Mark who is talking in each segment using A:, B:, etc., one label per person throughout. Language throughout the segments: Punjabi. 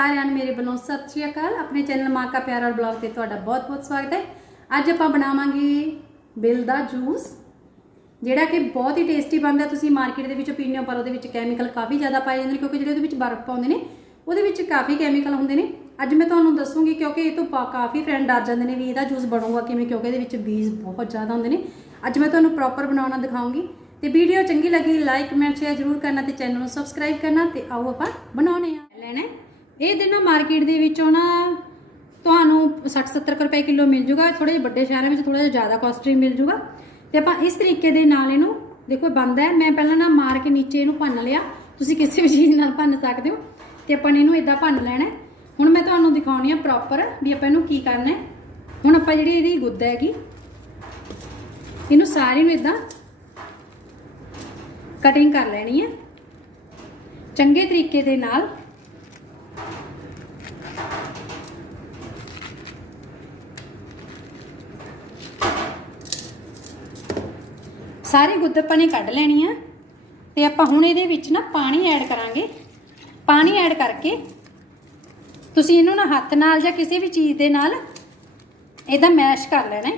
A: ਸਾਰਿਆਂ ਨੂੰ ਮੇਰੇ ਵੱਲੋਂ ਸਤਿ ਸ਼੍ਰੀ ਅਕਾਲ। ਆਪਣੇ ਚੈਨਲ ਮਾਂ ਕਾ ਪਿਆਰਾ ਬਲੌਗ ਤੇ ਤੁਹਾਡਾ ਬਹੁਤ-ਬਹੁਤ ਸਵਾਗਤ ਹੈ। ਅੱਜ ਆਪਾਂ ਬਣਾਵਾਂਗੇ ਬਿਲ ਦਾ ਜੂਸ, ਜਿਹੜਾ ਕਿ ਬਹੁਤ ਹੀ ਟੇਸਟੀ ਬਣਦਾ। ਤੁਸੀਂ ਮਾਰਕੀਟ ਦੇ ਵਿੱਚੋਂ ਪੀਂਦੇ ਹੋ, ਪਰ ਉਹਦੇ ਵਿੱਚ ਕੈਮੀਕਲ ਕਾਫੀ ਜ਼ਿਆਦਾ ਪਾਏ ਜਾਂਦੇ ਨੇ, ਕਿਉਂਕਿ ਜਿਹੜੇ ਉਹਦੇ ਵਿੱਚ ਬਰਫ਼ ਪਾਉਂਦੇ ਨੇ, ਉਹਦੇ ਵਿੱਚ ਕਾਫੀ ਕੈਮੀਕਲ ਹੁੰਦੇ ਨੇ। ਅੱਜ ਮੈਂ ਤੁਹਾਨੂੰ ਦੱਸੂਗੀ, ਕਿਉਂਕਿ ਇਹ ਤੋਂ ਪਾ- ਕਾਫੀ ਫਰੈਂਡ ਡਰ ਜਾਂਦੇ ਨੇ ਵੀ ਇਹਦਾ ਜੂਸ ਬਣੂਗਾ ਕਿਵੇਂ, ਕਿਉਂਕਿ ਇਹਦੇ ਵਿੱਚ ਬੀਜ ਬਹੁਤ ਜ਼ਿਆਦਾ ਹੁੰਦੇ ਨੇ। ਅੱਜ ਮੈਂ ਤੁਹਾਨੂੰ ਪ੍ਰੋਪਰ ਬਣਾਉਣਾ ਦਿਖਾਉਂਗੀ। ਤੇ ਵੀਡੀਓ ਚੰਗੀ ਲੱਗੀ ਲਾਈਕ ਕਮੈਂਟ ਸ਼ੇਅਰ ਜ਼ਰੂਰ ਕਰਨਾ ਤੇ ਚੈਨਲ ਨੂੰ ਸਬਸਕ੍ਰਾਈਬ ਕਰਨਾ ਤੇ ਆਓ ਆਪਾਂ ਬਣਾਉਣੇ ਆ ਲੈਣਾ ਇਹ ਦਿਨ ਨਾ ਮਾਰਕੀਟ ਦੇ ਵਿੱਚੋਂ ਨਾ ਤੁਹਾਨੂੰ 60 70 ਰੁਪਏ ਕਿਲੋ ਮਿਲ ਜੂਗਾ ਥੋੜੇ ਜਿਹੇ ਵੱਡੇ ਸ਼ਹਿਰਾਂ ਵਿੱਚ ਥੋੜਾ ਜਿਹਾ ਜ਼ਿਆਦਾ ਕਾਸਟਲੀ ਮਿਲ ਜੂਗਾ। ਤੇ ਆਪਾਂ ਇਸ ਤਰੀਕੇ ਦੇ ਨਾਲ ਇਹਨੂੰ, ਦੇਖੋ ਬੰਦ ਹੈ, ਮੈਂ ਪਹਿਲਾਂ ਨਾ ਮਾਰ ਕੇ ਨੀਚੇ ਇਹਨੂੰ ਭੰਨ ਲਿਆ। ਤੁਸੀਂ ਕਿਸੇ ਵੀ ਚੀਜ਼ ਨਾਲ ਭੰਨ ਸਕਦੇ ਹੋ। ਤੇ ਆਪਾਂ ਨੇ ਇਹਨੂੰ ਇਦਾਂ ਭੰਨ ਲੈਣਾ ਹੁਣ ਮੈਂ ਤੁਹਾਨੂੰ ਦਿਖਾਉਣੀ ਆ ਪ੍ਰੋਪਰ ਵੀ ਆਪਾਂ ਇਹਨੂੰ ਕੀ ਕਰਨਾ ਹੈ। ਹੁਣ ਆਪਾਂ ਜਿਹੜੀ ਇਹਦੀ ਗੁੱਦ ਹੈਗੀ, ਇਹਨੂੰ ਸਾਰੀ ਨੂੰ ਇਦਾਂ ਕਟਿੰਗ ਕਰ ਲੈਣੀ ਹੈ। ਚੰਗੇ ਤਰੀਕੇ ਦੇ ਨਾਲ ਸਾਰੀ ਗੁੱਦ ਆਪਾਂ ਨੇ ਕੱਢ ਲੈਣੀ ਆ ਤੇ ਆਪਾਂ ਹੁਣ ਇਹਦੇ ਵਿੱਚ ਨਾ ਪਾਣੀ ਐਡ ਕਰਾਂਗੇ। ਪਾਣੀ ਐਡ ਕਰਕੇ ਤੁਸੀਂ ਇਹਨੂੰ ਨਾ ਹੱਥ ਨਾਲ ਜਾਂ ਕਿਸੇ ਵੀ ਚੀਜ਼ ਦੇ ਨਾਲ ਇਹਦਾ ਮੈਸ਼ ਕਰ ਲੈਣਾ।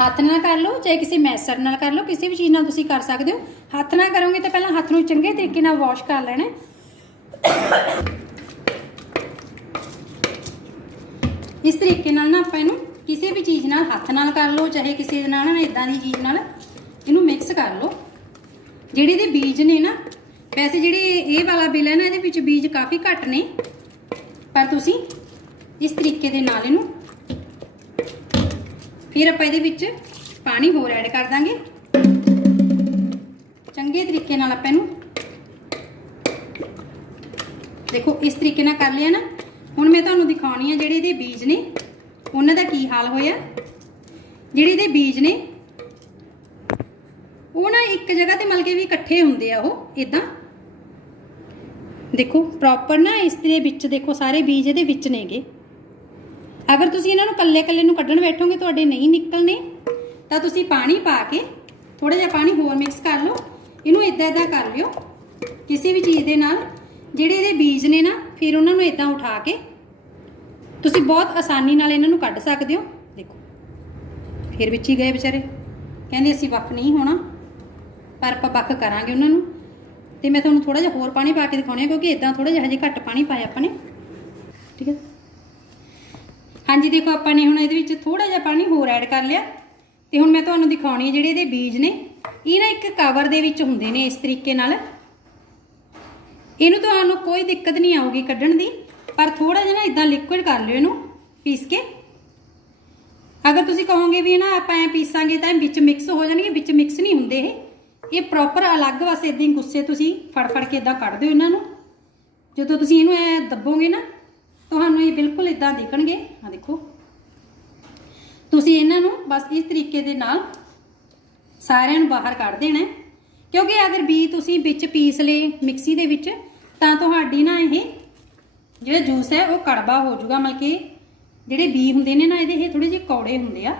A: ਹੱਥ ਨਾਲ ਕਰ ਲਓ, ਚਾਹੇ ਕਿਸੇ ਮੈਸਰ ਨਾਲ ਕਰ ਲਓ, ਕਿਸੇ ਵੀ ਚੀਜ਼ ਨਾਲ ਤੁਸੀਂ ਕਰ ਸਕਦੇ ਹੋ। ਹੱਥ ਨਾਲ ਕਰੋਗੇ ਤਾਂ ਪਹਿਲਾਂ ਹੱਥ ਨੂੰ ਚੰਗੇ ਤਰੀਕੇ ਨਾਲ ਵਾਸ਼ ਕਰ ਲੈਣਾ ਹੈ। ਇਸ ਤਰੀਕੇ ਨਾਲ ਨਾ ਆਪਾਂ ਇਹਨੂੰ ਕਿਸੇ ਵੀ ਚੀਜ਼ ਨਾਲ, ਹੱਥ ਨਾਲ ਕਰ ਲਓ, ਚਾਹੇ ਕਿਸੇ ਨਾਲ ਨਾ ਇਦਾਂ ਦੀ ਚੀਜ਼ ਨਾਲ, ਇਹਨੂੰ ਮਿਕਸ ਕਰ ਲਓ। ਜਿਹੜੇ ਦੇ ਬੀਜ ਨੇ ਨਾ, ਵੈਸੇ ਜਿਹੜੇ ਇਹ ਵਾਲਾ ਬਿਲ ਹੈ ਨਾ, ਇਹਦੇ ਵਿੱਚ ਬੀਜ ਕਾਫੀ ਘੱਟ ਨੇ। ਪਰ ਤੁਸੀਂ ਇਸ ਤਰੀਕੇ ਦੇ ਨਾਲ ਇਹਨੂੰ ਫਿਰ ਆਪਾਂ ਇਹਦੇ ਵਿੱਚ ਪਾਣੀ ਹੋਰ ਐਡ ਕਰ ਦਾਂਗੇ। ਚੰਗੇ ਤਰੀਕੇ ਨਾਲ ਆਪਾਂ ਇਹਨੂੰ ਦੇਖੋ, ਇਸ ਤਰੀਕੇ ਨਾਲ ਕਰ ਲਿਆ ਨਾ। ਹੁਣ ਮੈਂ ਤੁਹਾਨੂੰ ਦਿਖਾਉਣੀ ਆ ਜਿਹੜੇ ਇਹਦੇ ਬੀਜ ਨੇ। ਉਹਨਾਂ ਦਾ ਕੀ ਹਾਲ ਹੋਇਆ? ਜਿਹੜੇ ਇਹਦੇ ਬੀਜ ਨੇ, ਉਹ ਨਾ ਇੱਕ ਜਗ੍ਹਾ ਤੇ ਮਲ ਕੇ ਵੀ ਇਕੱਠੇ ਹੁੰਦੇ ਆ ਉਹ ਇਦਾਂ ਦੇਖੋ ਪ੍ਰੋਪਰ ਨਾ ਇਸ ਦੇ ਵਿੱਚ ਦੇਖੋ, ਸਾਰੇ ਬੀਜ ਇਹਦੇ ਵਿੱਚ ਨੇਗੇ। ਅਗਰ ਤੁਸੀਂ ਇਹਨਾਂ ਨੂੰ ਕੱਲੇ-ਕੱਲੇ ਨੂੰ ਕੱਢਣ ਬੈਠੋਗੇ, ਤੁਹਾਡੇ ਨਹੀਂ ਨਿਕਲਨੇ ਤਾਂ ਤੁਸੀਂ ਪਾਣੀ ਪਾ ਕੇ ਥੋੜਾ ਜਿਹਾ ਪਾਣੀ ਹੋਰ ਮਿਕਸ ਕਰ ਲਓ। ਇਹਨੂੰ ਇਦਾਂ ਇਦਾਂ ਕਰ ਲਿਓ, ਕਿਸੇ ਵੀ ਚੀਜ਼ ਦੇ ਨਾਲ। ਜਿਹੜੇ ਇਹਦੇ ਬੀਜ ਨੇ ਨਾ, ਫਿਰ ਉਹਨਾਂ ਨੂੰ ਇਦਾਂ ਉਠਾ ਕੇ ਤੁਸੀਂ ਬਹੁਤ ਆਸਾਨੀ ਨਾਲ ਇਹਨਾਂ ਨੂੰ ਕੱਢ ਸਕਦੇ ਹੋ। ਦੇਖੋ, ਫਿਰ ਵਿੱਚ ਹੀ ਗਏ ਵਿਚਾਰੇ। ਕਹਿੰਦੇ ਅਸੀਂ ਵੱਖ ਨਹੀਂ ਹੋਣਾ, ਪਰ ਆਪਾਂ ਵੱਖ ਕਰਾਂਗੇ ਉਹਨਾਂ ਨੂੰ। ਤੇ ਮੈਂ ਤੁਹਾਨੂੰ ਥੋੜਾ ਜਿਹਾ ਹੋਰ ਪਾਣੀ ਪਾ ਕੇ ਦਿਖਾਉਣੀ ਆ, ਕਿਉਂਕਿ ਇਦਾਂ ਥੋੜਾ ਜਿਹਾ ਹਜੇ ਘੱਟ ਪਾਣੀ ਪਾਇਆ ਆਪਾਂ ਨੇ। ਠੀਕ ਹੈ ਹਾਂਜੀ, ਦੇਖੋ, ਆਪਾਂ ਨੇ ਹੁਣ ਇਹਦੇ ਵਿੱਚ ਥੋੜਾ ਜਿਹਾ ਪਾਣੀ ਹੋਰ ਐਡ ਕਰ ਲਿਆ। ਤੇ ਹੁਣ ਮੈਂ ਤੁਹਾਨੂੰ ਦਿਖਾਉਣੀ ਹੈ ਜਿਹੜੇ ਇਹਦੇ ਬੀਜ ਨੇ। ਇਹ ਨਾ ਇੱਕ ਕਵਰ ਦੇ ਵਿੱਚ ਹੁੰਦੇ ਨੇ ਇਸ ਤਰੀਕੇ ਨਾਲ। ਇਹਨੂੰ ਤੁਹਾਨੂੰ ਕੋਈ ਦਿੱਕਤ ਨਹੀਂ ਆਊਗੀ ਕੱਢਣ ਦੀ, ਪਰ ਥੋੜਾ ਜਿਹਾ ਨਾ ਇਦਾਂ ਲਿਕੁਇਡ ਕਰ ਲਿਓ ਇਹਨੂੰ, ਪੀਸ ਕੇ। ਅਗਰ ਤੁਸੀਂ ਕਹੋਗੇ ਵੀ ਨਾ ਆਪਾਂ ਐ ਪੀਸਾਂਗੇ ਤਾਂ ਇਹ ਵਿੱਚ ਮਿਕਸ ਹੋ ਜਾਣਗੇ, ਵਿੱਚ ਮਿਕਸ ਨਹੀਂ ਹੁੰਦੇ ਇਹ। ਇਹ ਪ੍ਰੋਪਰ ਅਲੱਗ ਵਾਸਤੇ ਇਦਾਂ ਹੀ ਗੁੱਸੇ ਤੁਸੀਂ ਫੜ ਫੜ ਕੇ ਇਦਾਂ ਕੱਢ ਦਿਓ ਇਹਨਾਂ ਨੂੰ। ਜਦੋਂ ਤੁਸੀਂ ਇਹਨੂੰ ਐ ਦੱਬੋਗੇ ਨਾ, ਤੁਹਾਨੂੰ ਇਹ ਬਿਲਕੁਲ ਇਦਾਂ ਦਿਖਣਗੇ। ਆ ਦੇਖੋ। ਤੁਸੀਂ ਇਹਨਾਂ ਨੂੰ ਬਸ ਇਸ ਤਰੀਕੇ ਦੇ ਨਾਲ ਸਾਰਿਆਂ ਨੂੰ ਬਾਹਰ ਕੱਢ ਦੇਣਾ ਕਿਉਂਕਿ ਅਗਰ ਬੀ ਤੁਸੀਂ ਵਿੱਚ ਪੀਸ ਲਏ ਮਿਕਸੀ ਦੇ ਵਿੱਚ, ਤਾਂ ਤੁਹਾਡੀ ਨਾ ਇਹ ਜਿਹੜਾ ਜੂਸ ਹੈ ਉਹ ਕੜਵਾ ਹੋ ਜਾਊਗਾ। ਮਤਲਬ ਕਿ ਜਿਹੜੇ ਬੀ ਹੁੰਦੇ ਨੇ ਨਾ, ਇਹਦੇ ਇਹ ਥੋੜੇ ਜਿਹੇ ਕੌੜੇ ਹੁੰਦੇ ਆ।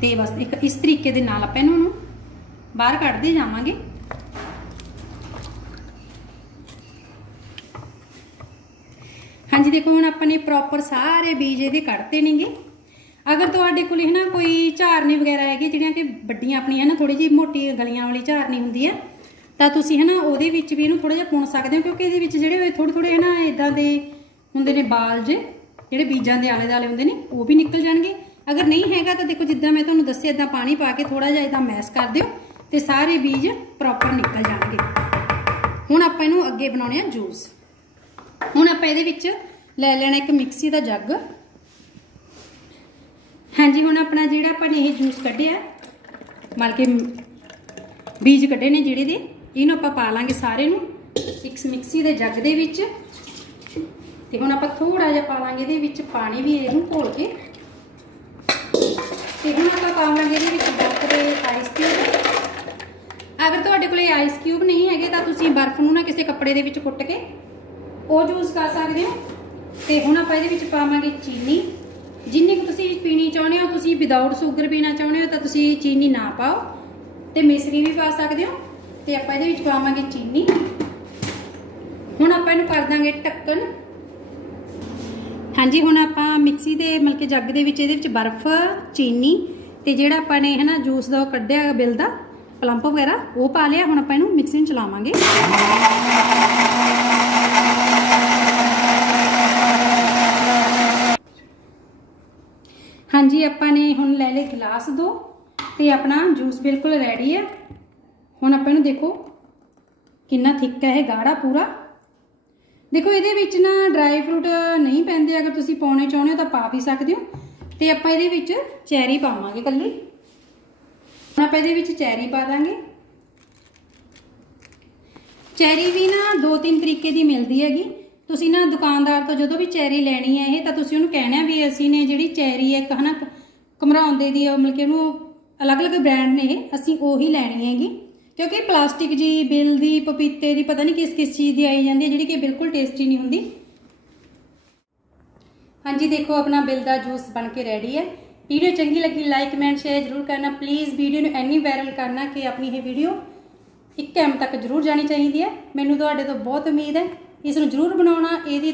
A: ਤੇ ਬਸ ਇੱਕ ਇਸ ਤਰੀਕੇ ਦੇ ਨਾਲ ਆਪਾਂ ਇਹਨਾਂ ਨੂੰ ਬਾਹਰ ਕੱਢਦੇ ਜਾਵਾਂਗੇ। ਹਾਂਜੀ, ਦੇਖੋ ਹੁਣ ਆਪਾਂ ਨੇ ਪ੍ਰੋਪਰ ਸਾਰੇ ਬੀਜ ਇਹਦੇ ਕੱਢਤੇ ਨੇਗੇ। ਅਗਰ ਤੁਹਾਡੇ ਕੋਲ ਹੈ ਨਾ ਕੋਈ ਝਾਰਨੀ ਵਗੈਰਾ ਹੈਗੀ, ਜਿਹੜੀਆਂ ਕਿ ਵੱਡੀਆਂ ਆਪਣੀਆਂ ਨਾ ਥੋੜੀ ਜਿਹੀ ਮੋਟੀ ਗਲੀਆਂ ਵਾਲੀ ਝਾਰਨੀ ਹੁੰਦੀ ਹੈ, ਤਾਂ ਤੁਸੀਂ ਹੈ ਨਾ ਉਹਦੇ ਵਿੱਚ ਵੀ ਇਹਨੂੰ ਥੋੜਾ ਜਿਹਾ ਪੁਣ ਸਕਦੇ ਹੋ, ਕਿਉਂਕਿ ਇਹਦੇ ਵਿੱਚ ਜਿਹੜੇ ਥੋੜੇ ਥੋੜੇ ਹੈ ਨਾ ਇਦਾਂ ਦੇ ਹੁੰਦੇ ਨੇ ਬਾਲ ਜੇ, ਜਿਹੜੇ ਬੀਜਾਂ ਦੇ ਆਲੇ ਦਾਲੇ ਹੁੰਦੇ ਨੇ, ਉਹ ਵੀ ਨਿਕਲ ਜਾਣਗੇ। ਅਗਰ ਨਹੀਂ ਹੈਗਾ ਤਾਂ ਦੇਖੋ ਜਿੱਦਾਂ ਮੈਂ ਤੁਹਾਨੂੰ ਦੱਸਿਆ ਇਦਾਂ ਪਾਣੀ ਪਾ ਕੇ ਥੋੜਾ ਜਿਹਾ ਇਦਾਂ ਮੈਸ਼ ਕਰ ਦਿਓ ਤੇ ਸਾਰੇ ਬੀਜ ਪ੍ਰੋਪਰ ਨਿਕਲ ਜਾਣਗੇ। ਹੁਣ ਆਪਾਂ ਇਹਨੂੰ ਅੱਗੇ ਬਣਾਉਣੇ ਆ ਜੂਸ। ਹੁਣ ਆਪਾਂ ਇਹਦੇ ਵਿੱਚ ਲੈ ਲੈਣਾ ਇੱਕ ਮਿਕਸੀ ਦਾ ਜੱਗ। ਹਾਂਜੀ, ਹੁਣ ਆਪਣਾ ਜਿਹੜਾ ਆਪਾਂ ਨੇ ਇਹ ਜੂਸ ਕੱਢਿਆ ਮਲ ਕੇ ਬੀਜ ਕੱਢੇ ਨੇ ਜਿਹੜੇ ਦੇ, ਇਹਨੂੰ ਆਪਾਂ ਪਾ ਲਾਂਗੇ ਸਾਰੇ ਨੂੰ, ਇੱਕ ਮਿਕਸੀ ਦੇ ਜੱਗ ਦੇ ਵਿੱਚ। ਤੇ ਹੁਣ ਆਪਾਂ ਥੋੜਾ ਜਿਹਾ ਪਾ ਲਾਂਗੇ ਇਹਦੇ ਵਿੱਚ ਪਾਣੀ ਵੀ ਇਹਨੂੰ ਘੋਲ ਕੇ। ਤੇ ਹੁਣ ਆਪਾਂ ਪਾਵਾਂਗੇ ਇਹਦੇ ਵਿੱਚ ਬਰਫ਼ ਦੇ ਆਈਸ ਕਿਊਬ ਅਗਰ ਤੁਹਾਡੇ ਕੋਲੇ ਆਈਸ ਕਿਊਬ ਨਹੀਂ ਹੈਗੇ ਤਾਂ ਤੁਸੀਂ ਬਰਫ਼ ਨੂੰ ਨਾ ਕਿਸੇ ਕੱਪੜੇ ਦੇ ਵਿੱਚ ਕੁੱਟ ਕੇ ਉਹ ਯੂਜ਼ ਕਰ ਸਕਦੇ ਹੋ। ਤੇ ਹੁਣ ਆਪਾਂ ਇਹਦੇ ਵਿੱਚ ਪਾਵਾਂਗੇ ਚੀਨੀ। ਜਿੰਨੀ ਕੁ ਤੁਸੀਂ ਪੀਣੀ ਚਾਹੁੰਦੇ ਹੋ, ਤੁਸੀਂ ਵਿਦਆਊਟ ਸ਼ੂਗਰ ਪੀਣਾ ਚਾਹੁੰਦੇ ਹੋ, ਤਾਂ ਤੁਸੀਂ ਚੀਨੀ ਨਾ ਪਾਓ। ਤੇ ਮਿਸਰੀ ਵੀ ਪਾ ਸਕਦੇ ਹੋ। ਤੇ ਆਪਾਂ ਇਹਦੇ ਵਿੱਚ ਪਾਵਾਂਗੇ ਚੀਨੀ। ਹੁਣ ਆਪਾਂ ਇਹਨੂੰ ਕਰ ਦਾਂਗੇ ਢੱਕਣ। ਹਾਂਜੀ, ਹੁਣ ਆਪਾਂ ਮਿਕਸੀ ਦੇ, ਮਤਲਬ ਕਿ ਜੱਗ ਦੇ ਵਿੱਚ ਇਹਦੇ ਵਿੱਚ ਬਰਫ਼, ਚੀਨੀ ਤੇ ਜਿਹੜਾ ਆਪਾਂ ਨੇ ਹਨਾ ਜੂਸ ਦਾ ਉਹ ਕੱਢਿਆ ਬਿਲ ਦਾ ਪਲੰਪ ਵਗੈਰਾ, ਉਹ ਪਾ ਲਿਆ। ਹੁਣ ਆਪਾਂ ਇਹਨੂੰ ਮਿਕਸੀ ਨੂੰ ਚਲਾਵਾਂਗੇ ਹਾਂਜੀ, ਆਪਾਂ ਨੇ ਹੁਣ ਲੈ ਲਏ ਗਲਾਸ ਦੋ ਤੇ ਆਪਣਾ ਜੂਸ ਬਿਲਕੁਲ ਰੈਡੀ ਹੈ ਹੁਣ ਆਪਾਂ ਇਹਨੂੰ ਦੇਖੋ ਕਿੰਨਾ ਥਿੱਕ ਹੈ ਇਹ ਗਾੜਾ ਪੂਰਾ। ਦੇਖੋ, ਇਹਦੇ ਵਿੱਚ ਨਾ ਡਰਾਈ ਫਰੂਟ ਨਹੀਂ ਪੈਂਦੇ, ਅਗਰ ਤੁਸੀਂ ਪਾਉਣੇ ਚਾਹੁੰਦੇ ਹੋ ਤਾਂ ਪਾ ਵੀ ਸਕਦੇ ਹੋ। ਤੇ ਆਪਾਂ ਇਹਦੇ ਵਿੱਚ ਚੈਰੀ ਪਾਵਾਂਗੇ ਕੱਲੀ ਹੁਣ ਆਪਾਂ ਇਹਦੇ ਵਿੱਚ ਚੈਰੀ ਪਾ ਦਾਂਗੇ। ਚੈਰੀ ਵੀ ਨਾ ਦੋ ਤਿੰਨ ਤਰੀਕੇ ਦੀ ਮਿਲਦੀ ਹੈਗੀ। ਤੁਸੀਂ ਨਾ ਦੁਕਾਨਦਾਰ ਤੋਂ ਜਦੋਂ ਵੀ ਚੈਰੀ ਲੈਣੀ ਹੈ ਇਹ, ਤਾਂ ਤੁਸੀਂ ਉਹਨੂੰ ਕਹਿਣਾ ਵੀ ਅਸੀਂ ਨੇ ਜਿਹੜੀ ਚੈਰੀ ਹੈ ਇੱਕ ਹਨਾ ਕਮਰਾਉਂਦੇ ਦੀ ਮਤਲਬ ਕਿ ਉਹਨੂੰ ਅਲੱਗ-ਅਲੱਗ ਬ੍ਰਾਂਡ ਨੇ ਇਹ, ਅਸੀਂ ਉਹੀ ਲੈਣੀ ਹੈਗੀ। ਕਿਉਂਕਿ ਪਲਾਸਟਿਕ ਜੀ, ਬਿੱਲ ਦੀ, ਪਪੀਤੇ ਦੀ, ਪਤਾ ਨਹੀਂ ਕਿਸ ਕਿਸ ਚੀਜ਼ ਦੀ ਆਈ ਜਾਂਦੀ ਹੈ, ਜਿਹੜੀ ਕਿ ਬਿਲਕੁਲ ਟੇਸਟੀ ਨਹੀਂ ਹੁੰਦੀ। ਹਾਂਜੀ, ਦੇਖੋ, ਆਪਣਾ ਬਿੱਲ ਦਾ ਜੂਸ ਬਣ ਕੇ ਰੈਡੀ ਹੈ। ਵੀਡੀਓ ਚੰਗੀ ਲੱਗੀ, ਲਾਈਕ, ਕਮੈਂਟ, ਸ਼ੇਅਰ ਜ਼ਰੂਰ ਕਰਨਾ। ਪਲੀਜ਼, ਵੀਡੀਓ ਨੂੰ ਐਨੀ ਵਾਇਰਲ ਕਰਨਾ ਕਿ ਆਪਣੀ ਇਹ ਵੀਡੀਓ ਇੱਕ ਟਾਈਮ ਤੱਕ ਜ਼ਰੂਰ ਜਾਣੀ ਚਾਹੀਦੀ ਹੈ। ਮੈਨੂੰ ਤੁਹਾਡੇ ਤੋਂ ਬਹੁਤ ਉਮੀਦ ਹੈ। ਇਸ ਨੂੰ ਜ਼ਰੂਰ ਬਣਾਉਣਾ ਇਹਦੇ